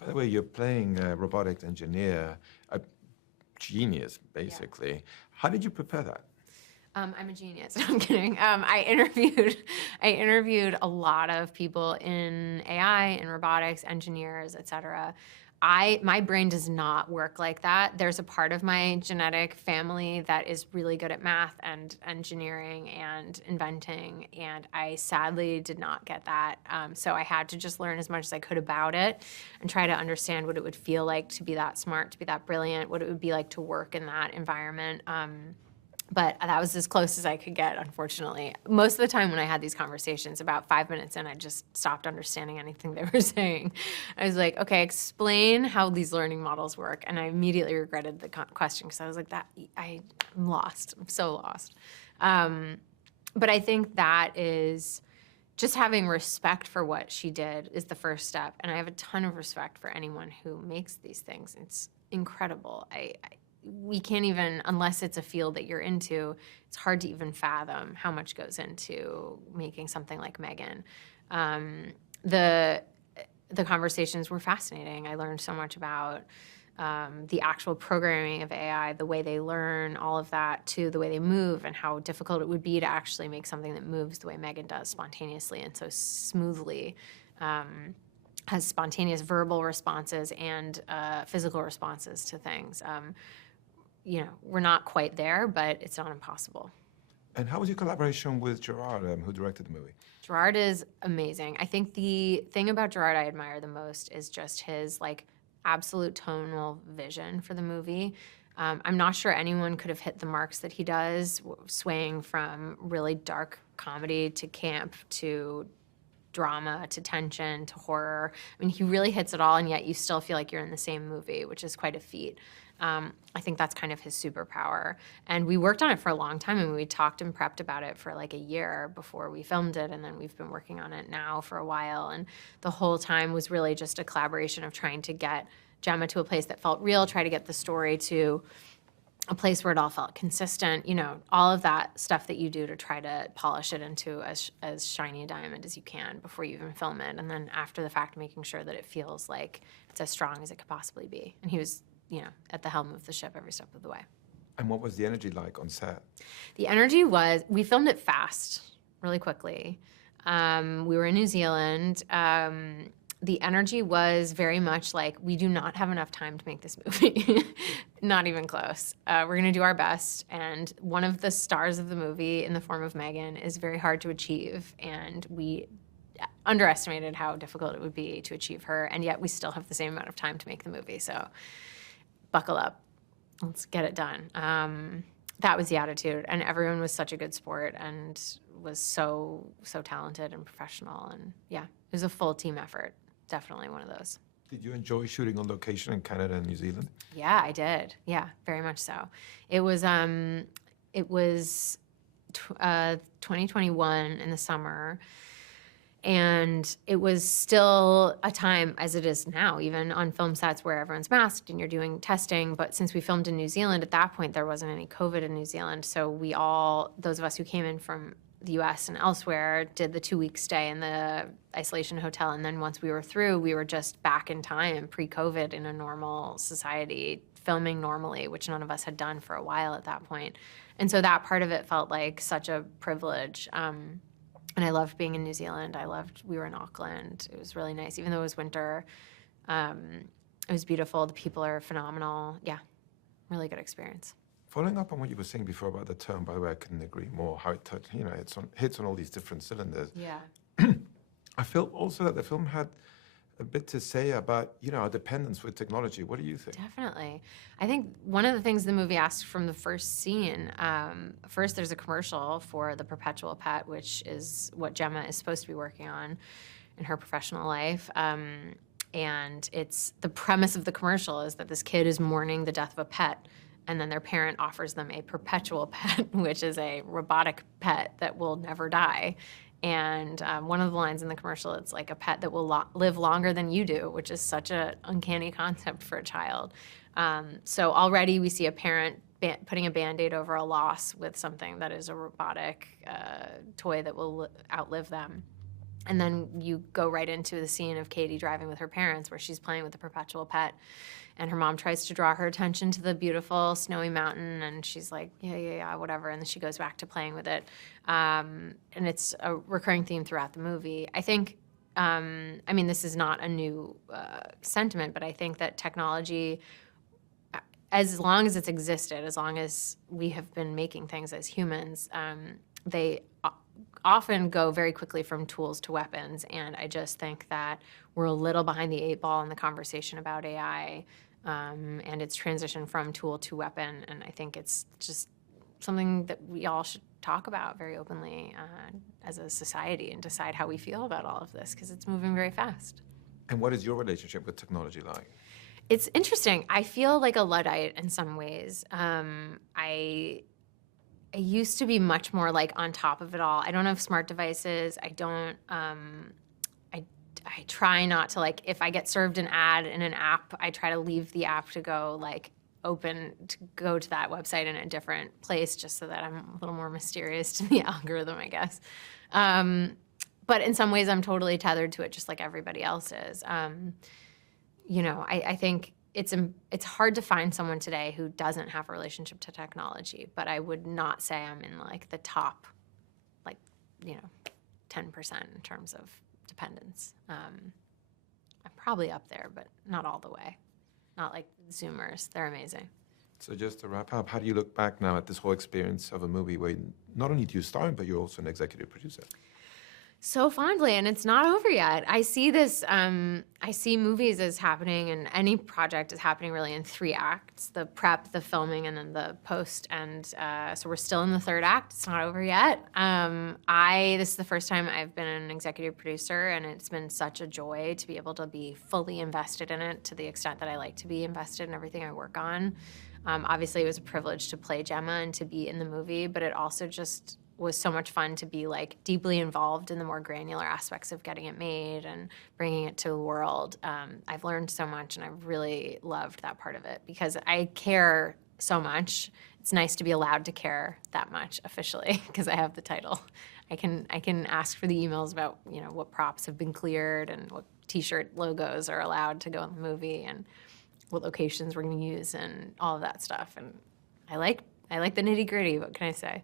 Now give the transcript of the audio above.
By the way, you're playing a robotics engineer, a genius, basically. Yeah. How did you prepare that? I'm a genius. I'm kidding. I interviewed a lot of people in AI and robotics, engineers, et cetera. My brain does not work like that. There's a part of my genetic family that is really good at math and engineering and inventing, and I sadly did not get that. So I had to just learn as much as I could about it and try to understand what it would feel like to be that smart, to be that brilliant, what it would be like to work in that environment. But that was as close as I could get, unfortunately. Most of the time when I had these conversations, about 5 minutes in, I just stopped understanding anything they were saying. I was like, okay, explain how these learning models work. And I immediately regretted the question because I was like, I'm lost. I'm so lost. But I think that is just having respect for what she did is the first step. And I have a ton of respect for anyone who makes these things. It's incredible. We can't even, unless it's a field that you're into, it's hard to even fathom how much goes into making something like M3GAN. The conversations were fascinating. I learned so much about the actual programming of AI, the way they learn, all of that, to the way they move and how difficult it would be to actually make something that moves the way M3GAN does, spontaneously and so smoothly. Has spontaneous verbal responses and physical responses to things. You know, we're not quite there, but it's not impossible. And how was your collaboration with Gerard, who directed the movie? Gerard is amazing. I think the thing about Gerard I admire the most is just his like absolute tonal vision for the movie. I'm not sure anyone could have hit the marks that he does, swaying from really dark comedy to camp to drama to tension to horror. I mean, he really hits it all, and yet you still feel like you're in the same movie, which is quite a feat. I think that's kind of his superpower. And we worked on it for a long time, and we talked and prepped about it for like a year before we filmed it, and then we've been working on it now for a while. And the whole time was really just a collaboration of trying to get Gemma to a place that felt real, try to get the story to a place where it all felt consistent, you know, all of that stuff that you do to try to polish it into as shiny a diamond as you can before you even film it. And then after the fact, making sure that it feels like it's as strong as it could possibly be. And he was, you know, at the helm of the ship every step of the way. And what was the energy like on set? The energy was, we filmed it fast, really quickly. We were in New Zealand. The energy was very much like, we do not have enough time to make this movie. Not even close. We're gonna do our best. And one of the stars of the movie in the form of M3GAN is very hard to achieve. And we underestimated how difficult it would be to achieve her. And yet we still have the same amount of time to make the movie. So buckle up, let's get it done. That was the attitude. And everyone was such a good sport and was so talented and professional. And yeah, it was a full team effort. Definitely one of those. Did you enjoy shooting on location in Canada and New Zealand? Yeah, I did. Yeah, very much so. It was 2021 in the summer, and it was still a time, as it is now, even on film sets where everyone's masked and you're doing testing. But since we filmed in New Zealand, at that point there wasn't any COVID in New Zealand, so we all, those of us who came in from the US and elsewhere, did the 2-week stay in the isolation hotel. And then once we were through, we were just back in time, pre-COVID, in a normal society, filming normally, which none of us had done for a while at that point. And so that part of it felt like such a privilege. And I loved being in New Zealand. We were in Auckland. It was really nice, even though it was winter. It was beautiful. The people are phenomenal. Yeah, really good experience. Following up on what you were saying before about the term, by the way, I couldn't agree more, how it touched, you know, hits on all these different cylinders. Yeah. I feel also that the film had a bit to say about, you know, our dependence with technology. What do you think? Definitely. I think one of the things the movie asks from the first scene, first there's a commercial for the perpetual pet, which is what Gemma is supposed to be working on in her professional life. And it's the premise of the commercial is that this kid is mourning the death of a pet, and then their parent offers them a perpetual pet, which is a robotic pet that will never die. And one of the lines in the commercial, it's like a pet that will live longer than you do, which is such an uncanny concept for a child. So already we see a parent putting a Band-Aid over a loss with something that is a robotic toy that will outlive them. And then you go right into the scene of Katie driving with her parents where she's playing with the perpetual pet. And her mom tries to draw her attention to the beautiful snowy mountain. And she's like, yeah, whatever. And then she goes back to playing with it. And it's a recurring theme throughout the movie. I think, I mean, this is not a new sentiment, but I think that technology, as long as it's existed, as long as we have been making things as humans, they often go very quickly from tools to weapons. And I just think that we're a little behind the 8 ball in the conversation about AI and its transition from tool to weapon. And I think it's just something that we all should talk about very openly as a society and decide how we feel about all of this, because it's moving very fast. And what is your relationship with technology like? It's interesting. I feel like a Luddite in some ways. I used to be much more like on top of it all. I don't have smart devices. I don't. I try not to, like, if I get served an ad in an app, I try to leave the app to go like open to go to that website in a different place, just so that I'm a little more mysterious to the algorithm, I guess. But in some ways, I'm totally tethered to it, just like everybody else is. You know, I think it's hard to find someone today who doesn't have a relationship to technology, but I would not say I'm in like the top, like, 10% in terms of dependence. I'm probably up there, but not all the way. Not like Zoomers. They're amazing. So just to wrap up, how do you look back now at this whole experience of a movie where not only do you star in, but you're also an executive producer? So fondly, and it's not over yet. I see this, I see movies as happening, and any project is happening really in 3 acts: the prep, the filming, and then the post. And so we're still in the 3rd act. It's not over yet. This is the first time I've been an executive producer, and it's been such a joy to be able to be fully invested in it to the extent that I like to be invested in everything I work on. Obviously, it was a privilege to play Gemma and to be in the movie, but it also just was so much fun to be like deeply involved in the more granular aspects of getting it made and bringing it to the world. I've learned so much, and I've really loved that part of it because I care so much. It's nice to be allowed to care that much officially because I have the title. I can ask for the emails about what props have been cleared and what T-shirt logos are allowed to go in the movie and what locations we're going to use and all of that stuff. And I like the nitty gritty. What can I say?